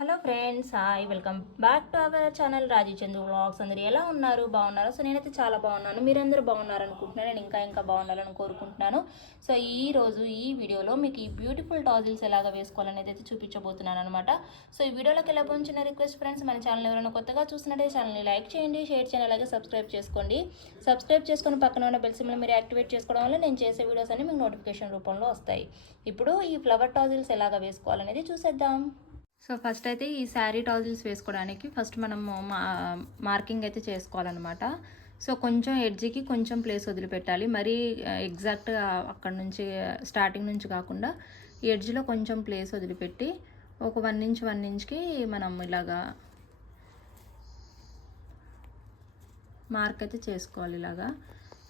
Hello friends hi welcome back to our channel Raji Chandru vlogs. అందరు ఎలా ఉన్నారు? బాగున్నారా? సో నేనైతే చాలా బాగున్నాను. మీరందరూ బాగున్నారు అనుకుంటున్నాను నేను ఇంకా ఇంకా బాగుండాలని కోరుకుంటున్నాను. సో ఈ రోజు ఈ వీడియోలో మీకు ఈ బ్యూటిఫుల్ టాజిల్స్ ఎలాగ వేసుకోవాలనేది అయితే చూపించబోతున్నాను అనమాట సో ఈ వీడియోలోకి ఎలా చిన్న రిక్వెస్ట్ ఫ్రెండ్స్ మన ఛానల్ ఎవరైనా కొత్తగా చూసినట్టే ఛానల్ని లైక్ చేయండి షేర్ చేయండి అలాగే సబ్స్క్రైబ్ చేసుకోండి. సబ్స్క్రైబ్ చేసుకుని పక్కన ఉన్న బెల్ సిమ్ని మీరు యాక్టివేట్ చేసుకోవడం వల్ల నేను చేసే వీడియోస్ అన్ని మీకు నోటిఫికేషన్ రూపంలో వస్తాయి. ఇప్పుడు ఈ ఫ్లవర్ టాజిల్స్ ఎలాగ వేసుకోవాలనేది చూసేద్దాం. సో ఫస్ట్ అయితే ఈ శారీ టాజిల్స్ వేసుకోవడానికి ఫస్ట్ మనము మా మార్కింగ్ అయితే చేసుకోవాలన్నమాట. సో కొంచెం ఎడ్జ్కి కొంచెం ప్లేస్ వదిలిపెట్టాలి. మరీ ఎగ్జాక్ట్ అక్కడ నుంచి స్టార్టింగ్ నుంచి కాకుండా ఎడ్జ్లో కొంచెం ప్లేస్ వదిలిపెట్టి ఒక వన్ ఇంచ్ వన్ ఇంచ్కి మనం ఇలాగా మార్క్ అయితే చేసుకోవాలి ఇలాగా.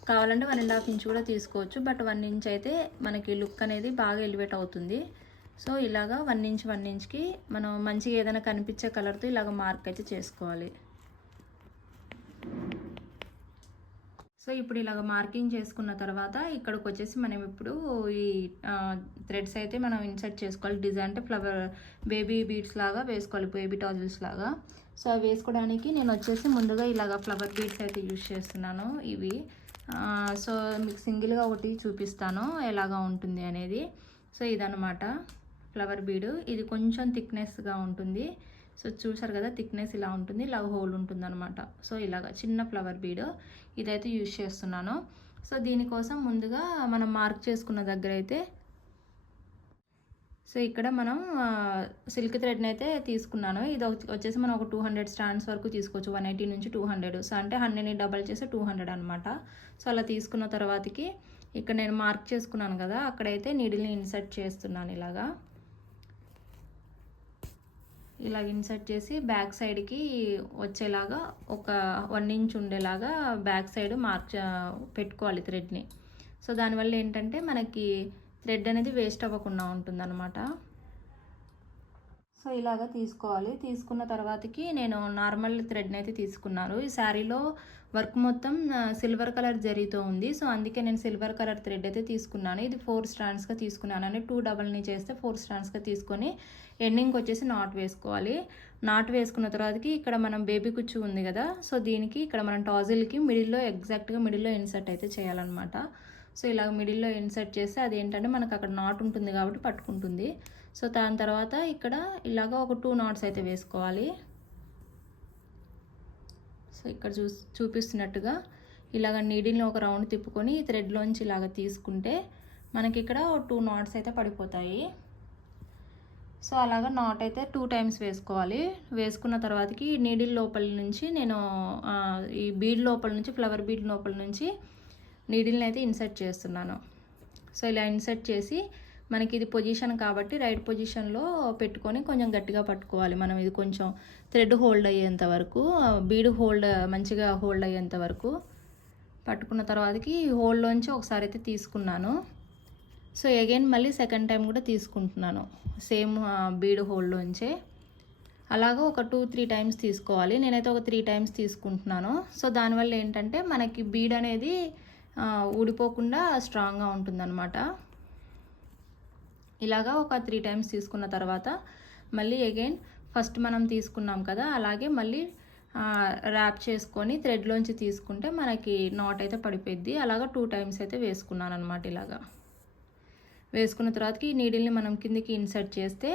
కావాలంటే వన్ అండ్ హాఫ్ ఇంచ్ కూడా తీసుకోవచ్చు. బట్ వన్ ఇంచ్ అయితే మనకి లుక్ అనేది బాగా ఎలివేట్ అవుతుంది. సో ఇలాగా వన్ ఇంచ్ వన్ ఇంచ్కి మనం మంచిగా ఏదైనా కనిపించే కలర్తో ఇలాగ మార్క్ అయితే చేసుకోవాలి. సో ఇప్పుడు ఇలాగ మార్కింగ్ చేసుకున్న తర్వాత ఇక్కడికి వచ్చేసి మనం ఇప్పుడు ఈ థ్రెడ్స్ అయితే మనం ఇన్సర్ట్ చేసుకోవాలి. డిజైన్ అంటే ఫ్లవర్ బేబీ బీడ్స్ లాగా వేసుకోవాలి బేబీ టాజిల్స్ లాగా. సో అవి వేసుకోవడానికి నేను వచ్చేసి ముందుగా ఇలాగ ఫ్లవర్ బీడ్స్ అయితే యూజ్ చేస్తున్నాను ఇవి. సో మీకు సింగిల్గా ఒకటి చూపిస్తాను ఎలాగా ఉంటుంది అనేది. సో ఇదనమాట ఫ్లవర్ బీడు. ఇది కొంచెం థిక్నెస్గా ఉంటుంది. సో చూసారు కదా థిక్నెస్ ఇలా ఉంటుంది. లవ్ హోల్ ఉంటుంది అనమాట సో ఇలాగ చిన్న ఫ్లవర్ బీడు. ఇదైతే యూజ్ చేస్తున్నాను. సో దీనికోసం ముందుగా మనం మార్క్ చేసుకున్న దగ్గర అయితే సో ఇక్కడ మనం సిల్క్ థ్రెడ్ని అయితే తీసుకున్నాను. ఇది వచ్చేసి మనం ఒక టూ హండ్రెడ్ స్టాండ్స్ వరకు తీసుకోవచ్చు. వన్ ఎయిటీ నుంచి టూ హండ్రెడ్. సో అంటే హండ్రెడ్ని డబల్ చేసి టూ హండ్రెడ్ అనమాట సో అలా తీసుకున్న తర్వాతకి ఇక్కడ నేను మార్క్ చేసుకున్నాను కదా అక్కడైతే నీడిల్ని ఇన్సర్ట్ చేస్తున్నాను ఇలాగా. ఇలా ఇన్సర్ట్ చేసి బ్యాక్ సైడ్కి వచ్చేలాగా ఒక వన్ ఇంచ్ ఉండేలాగా బ్యాక్ సైడ్ మార్క్ పెట్టుకోవాలి థ్రెడ్ని. సో దానివల్ల ఏంటంటే మనకి థ్రెడ్ అనేది వేస్ట్ అవ్వకుండా ఉంటుందన్నమాట. సో ఇలాగా తీసుకోవాలి. తీసుకున్న తర్వాతకి నేను నార్మల్ థ్రెడ్ని అయితే తీసుకున్నాను. ఈ శారీలో వర్క్ మొత్తం సిల్వర్ కలర్ జరీతో ఉంది. సో అందుకే నేను సిల్వర్ కలర్ థ్రెడ్ అయితే తీసుకున్నాను. ఇది ఫోర్ స్టాండ్స్గా తీసుకున్నాను. అని టూ డబల్ని చేస్తే ఫోర్ స్టాండ్స్గా తీసుకొని ఎండింగ్ వచ్చేసి నాట్ వేసుకోవాలి. నాట్ వేసుకున్న తర్వాతకి ఇక్కడ మనం బేబీ కుచ్చు ఉంది కదా. సో దీనికి ఇక్కడ మనం టాజిల్కి మిడిల్లో ఎగ్జాక్ట్గా మిడిల్లో ఇన్సర్ట్ అయితే చేయాలన్నమాట. సో ఇలా మిడిల్లో ఇన్సర్ట్ చేస్తే అది ఏంటంటే మనకు అక్కడ నాట్ ఉంటుంది కాబట్టి పట్టుకుంటుంది. సో దాని తర్వాత ఇక్కడ ఇలాగ ఒక టూ నాట్స్ అయితే వేసుకోవాలి. సో ఇక్కడ చూ చూపిస్తున్నట్టుగా ఇలాగ నీడిల్ని ఒక రౌండ్ తిప్పుకొని థ్రెడ్లోంచి ఇలాగ తీసుకుంటే మనకి ఇక్కడ టూ నాట్స్ అయితే పడిపోతాయి. సో అలాగ నాట్ అయితే టూ టైమ్స్ వేసుకోవాలి. వేసుకున్న తర్వాతకి నీడిల్ లోపల నుంచి నేను ఈ బీడ్ లోపల నుంచి ఫ్లవర్ బీడ్ లోపల నుంచి నీడిల్ని అయితే ఇన్సర్ట్ చేస్తున్నాను. సో ఇలా ఇన్సర్ట్ చేసి మనకి ఇది పొజిషన్ కాబట్టి రైట్ పొజిషన్లో పెట్టుకొని కొంచెం గట్టిగా పట్టుకోవాలి. మనం ఇది కొంచెం థ్రెడ్ హోల్డ్ అయ్యేంత వరకు బీడు హోల్డ్ మంచిగా హోల్డ్ అయ్యేంత వరకు పట్టుకున్న తర్వాతకి హోల్డ్లోంచి ఒకసారి అయితే తీసుకున్నాను. సో అగైన్ మళ్ళీ సెకండ్ టైం కూడా తీసుకుంటున్నాను. సేమ్ బీడు హోల్డ్లోంచే. అలాగా ఒక టూ త్రీ టైమ్స్ తీసుకోవాలి. నేనైతే ఒక త్రీ టైమ్స్ తీసుకుంటున్నాను. సో దానివల్ల ఏంటంటే మనకి బీడ్ అనేది ఊడిపోకుండా స్ట్రాంగ్గా ఉంటుందన్నమాట. ఇలాగా ఒక త్రీ టైమ్స్ తీసుకున్న తర్వాత మళ్ళీ అగైన్ ఫస్ట్ మనం తీసుకున్నాం కదా అలాగే మళ్ళీ ర్యాప్ చేసుకొని థ్రెడ్లోంచి తీసుకుంటే మనకి నాట్ అయితే పడిపోద్ది అలాగా టూ టైమ్స్ అయితే వేసుకున్నాను అనమాట ఇలాగా. వేసుకున్న తర్వాతకి ఈ నీడిల్ని మనం కిందికి ఇన్సర్ట్ చేస్తే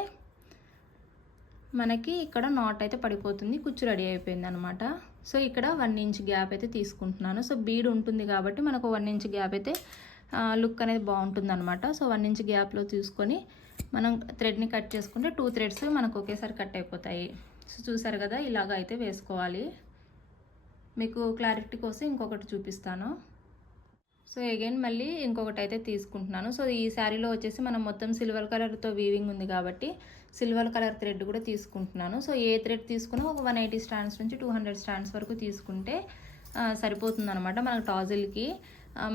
మనకి ఇక్కడ నాట్ అయితే పడిపోతుంది కుచ్చు రెడీ అయిపోయింది అనమాట సో ఇక్కడ వన్ ఇంచ్ గ్యాప్ అయితే తీసుకుంటున్నాను. సో బీడ్ ఉంటుంది కాబట్టి మనకు వన్ ఇంచ్ గ్యాప్ అయితే లుక్ అనేది బాగుంటుంది అనమాట సో వన్ ఇంచ్ గ్యాప్లో తీసుకొని మనం థ్రెడ్ని కట్ చేసుకుంటే టూ థ్రెడ్స్ మనకు ఒకేసారి కట్ అయిపోతాయి. సో చూసారు కదా ఇలాగ అయితే వేసుకోవాలి. మీకు క్లారిటీ కోసం ఇంకొకటి చూపిస్తాను. సో అగైన్ మళ్ళీ ఇంకొకటి అయితే తీసుకుంటున్నాను. సో ఈ శారీలో వచ్చేసి మనం మొత్తం సిల్వర్ కలర్తో వీవింగ్ ఉంది కాబట్టి సిల్వర్ కలర్ థ్రెడ్ కూడా తీసుకుంటున్నాను. సో ఏ థ్రెడ్ తీసుకున్నా ఒక వన్ ఎయిటీ స్టాండ్స్ నుంచి టూ హండ్రెడ్ స్టాండ్స్ వరకు తీసుకుంటే సరిపోతుంది అనమాట మనకు టాజిల్కి.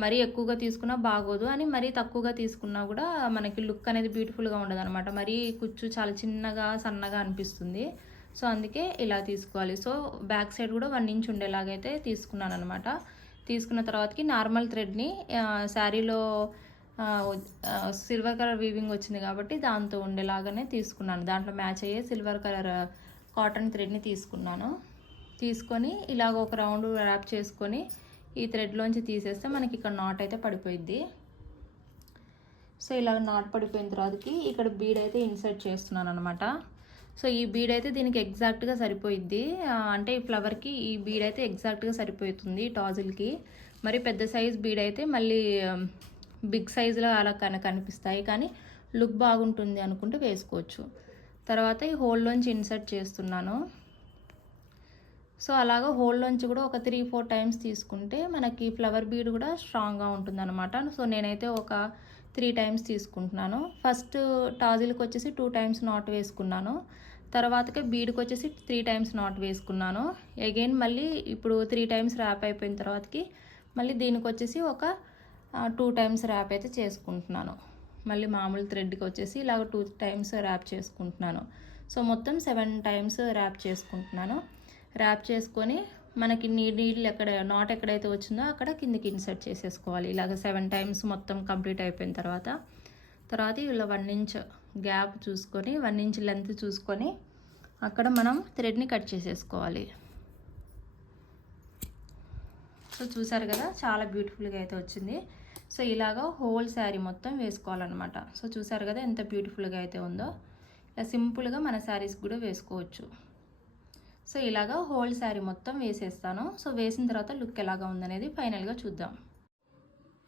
మరీ ఎక్కువగా తీసుకున్నా బాగోదు అని మరీ తక్కువగా తీసుకున్నా కూడా మనకి లుక్ అనేది బ్యూటిఫుల్గా ఉండదు అనమాట మరీ కుచ్చు చాలా చిన్నగా సన్నగా అనిపిస్తుంది. సో అందుకే ఇలా తీసుకోవాలి. సో బ్యాక్ సైడ్ కూడా వన్ ఇంచ్ ఉండేలాగైతే తీసుకున్నాను అనమాట తీసుకున్న తర్వాతకి నార్మల్ థ్రెడ్ని శారీలో సిల్వర్ కలర్ వీవింగ్ వచ్చింది కాబట్టి దాంతో ఉండేలాగానే తీసుకున్నాను. దాంట్లో మ్యాచ్ అయ్యే సిల్వర్ కలర్ కాటన్ థ్రెడ్ని తీసుకున్నాను. తీసుకొని ఇలాగ ఒక రౌండ్ ర్యాప్ చేసుకొని ఈ థ్రెడ్లోంచి తీసేస్తే మనకి ఇక్కడ నాట్ అయితే పడిపోయింది సో ఇలాగ నాట్ పడిపోయిన తర్వాతకి ఇక్కడ బీడ్ అయితే ఇన్సర్ట్ చేస్తున్నాను అనమాట సో ఈ బీడ్ అయితే దీనికి ఎగ్జాక్ట్గా సరిపోయిద్ది. అంటే ఈ ఫ్లవర్కి ఈ బీడ్ అయితే ఎగ్జాక్ట్గా సరిపోతుంది టాజిల్కి. మరి పెద్ద సైజ్ బీడ్ అయితే మళ్ళీ బిగ్ సైజులో అలా కన కనిపిస్తాయి. కానీ లుక్ బాగుంటుంది అనుకుంటే వేసుకోవచ్చు. తర్వాత ఈ హోల్లోంచి ఇన్సర్ట్ చేస్తున్నాను. సో అలాగా హోల్లోంచి కూడా ఒక త్రీ ఫోర్ టైమ్స్ తీసుకుంటే మనకి ఫ్లవర్ బీడ్ కూడా స్ట్రాంగ్గా ఉంటుంది అనమాట సో నేనైతే ఒక త్రీ టైమ్స్ తీసుకుంటున్నాను. ఫస్ట్ టాజిల్కి వచ్చేసి టూ టైమ్స్ నాట్ వేసుకున్నాను. తర్వాతకి బీడ్కి వచ్చేసి త్రీ టైమ్స్ నాట్ వేసుకున్నాను. అగైన్ మళ్ళీ ఇప్పుడు త్రీ టైమ్స్ ర్యాప్ అయిపోయిన తర్వాతకి మళ్ళీ దీనికి వచ్చేసి ఒక టూ టైమ్స్ ర్యాప్ అయితే చేసుకుంటున్నాను. మళ్ళీ మామూలు థ్రెడ్కి వచ్చేసి ఇలాగ టూ టైమ్స్ ర్యాప్ చేసుకుంటున్నాను. సో మొత్తం సెవెన్ టైమ్స్ ర్యాప్ చేసుకుంటున్నాను. ర్యాప్ చేసుకొని మనకి నీడ్ నీళ్ళు ఎక్కడ నాట్ ఎక్కడైతే వచ్చిందో అక్కడ కిందికి ఇన్సర్ట్ చేసేసుకోవాలి. ఇలాగ సెవెన్ టైమ్స్ మొత్తం కంప్లీట్ అయిపోయిన తర్వాత తర్వాత ఇలా వన్ ఇంచ్ గ్యాప్ చూసుకొని వన్ ఇంచ్ లెంత్ చూసుకొని అక్కడ మనం థ్రెడ్ని కట్ చేసేసుకోవాలి. సో చూసారు కదా చాలా బ్యూటిఫుల్గా అయితే వచ్చింది. సో ఇలాగా హోల్ శారీ మొత్తం వేసుకోవాలన్నమాట. సో చూసారు కదా ఎంత బ్యూటిఫుల్గా అయితే ఉందో. ఇలా సింపుల్గా మన శారీస్ కూడా వేసుకోవచ్చు. సో ఇలాగా హోల్ శారీ మొత్తం వేసేస్తాను. సో వేసిన తర్వాత లుక్ ఎలాగా ఉందనేది ఫైనల్గా చూద్దాం.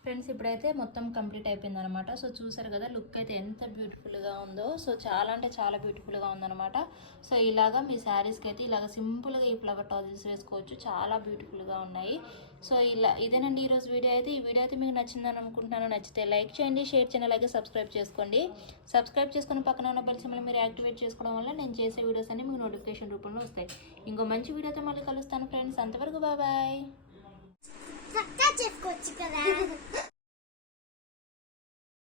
ఫ్రెండ్స్ ఇప్పుడైతే మొత్తం కంప్లీట్ అయిపోయింది అనమాట సో చూసారు కదా లుక్ అయితే ఎంత బ్యూటిఫుల్గా ఉందో. సో చాలా అంటే చాలా బ్యూటిఫుల్గా ఉందనమాట సో ఇలాగా మీ శారీస్కి అయితే ఇలాగ సింపుల్గా ఈ ఫ్లవర్ టాజెస్ వేసుకోవచ్చు. చాలా బ్యూటిఫుల్గా ఉన్నాయి. సో ఇలా ఇదేనండి ఈరోజు వీడియో అయితే. ఈ వీడియో అయితే మీకు నచ్చిందని అనుకుంటున్నాను. నచ్చితే లైక్ చేయండి షేర్ చేయండి అలాగే సబ్స్క్రైబ్ చేసుకోండి. సబ్స్క్రైబ్ చేసుకుని పక్కన ఉన్న బెల్ మీరు యాక్టివేట్ చేసుకోవడం వల్ల నేను చేసే వీడియోస్ అన్ని మీకు నోటిఫికేషన్ రూపంలో వస్తాయి. ఇంకో మంచి వీడియోతో మళ్ళీ కలుస్తాను ఫ్రెండ్స్ అంతవరకు బాయ్ చక్కగా చేసుకోవచ్చు కదా